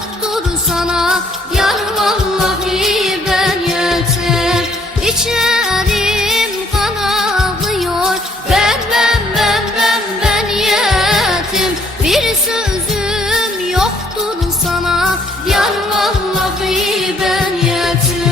yoktur sana. Yar vallahi ben yeter. İçerim kan ağlıyor Ben ben ben ben ben yetim. Bir sözüm yoktur sana. Yar vallahi ben yetim.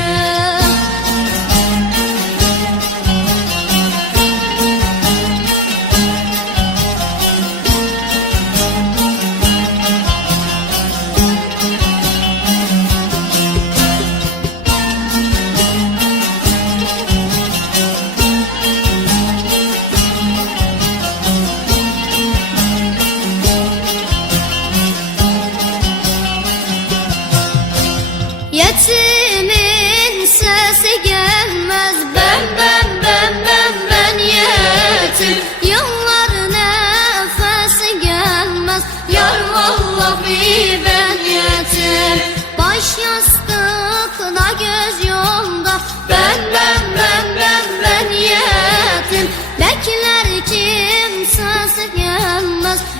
ben yetim Baş yastıkta göz yolda Ben ben ben ben ben yetim. Bekler kimsesiz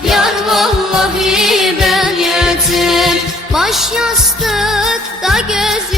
Yar vallahi ben yetim. Baş yastıkta göz yolda